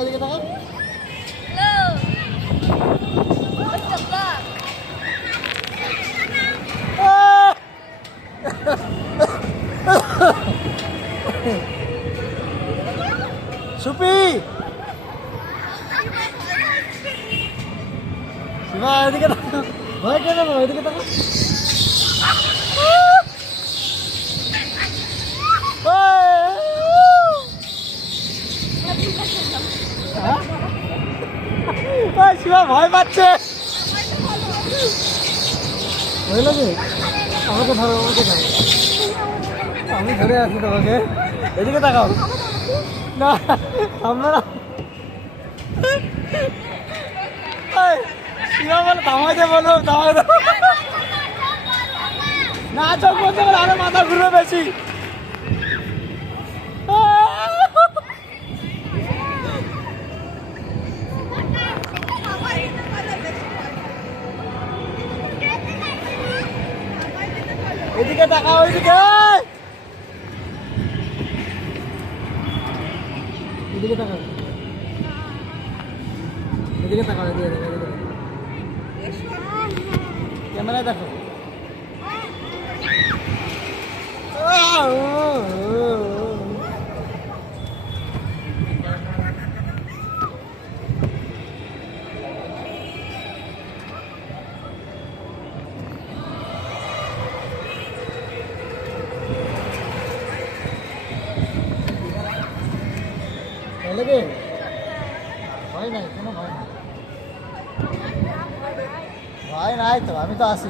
এদিকে তাকাও। সুপি শিবা এদিকে তাকাও। ভয় কেন এদিকে তাকাও। শিবা ভয় পাচ্ছে। ভয় লাগে? আমাকে ধরো, আমাকে ধরো, আমি ধরে আছি তোমাকে। এদিকে তাকাও। না আমরা শিবা বলো থামাইতে, বলো থামাই দাও। না চোখ বন্ধ করে, আরো মাথা ঘুরবে বেশি। এদিকে তাকাও, ওইদিকে এদিকে তাকাও, এদিকে তাকাও, এদিকে তাকাও, ক্যামেরায় দেখো। ভয় নাই, কোনো ভয় নাই, ভয় নাই তো, আমি তো আছি।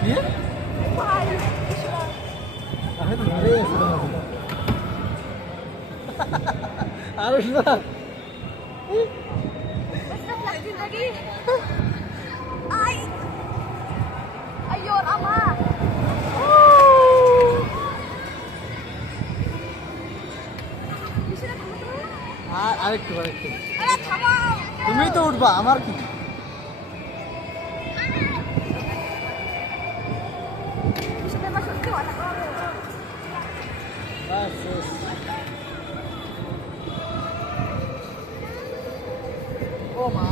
কি আমি তো ধরেই আছি তোমাকে। আরে না আরেকটু আরেকটু, তুমি তো উঠবা, আমার কি। ও মা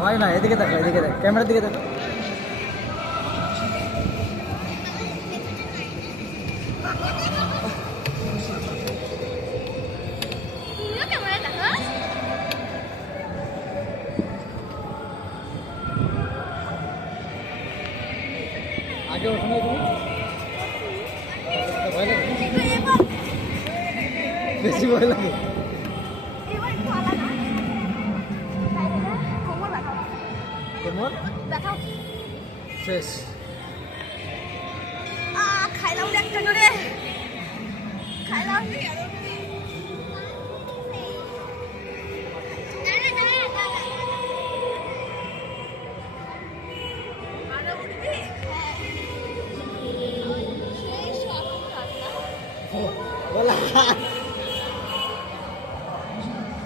ভয় না, এদিকে দেখো, এদিকে দেখো, ক্যামেরার দিকে দেখো। আগে ওখানে ভয় লাগে, বেশি ভয় লাগে। কোমর শেষ। খাইলাম একটা করে, খাইলাম।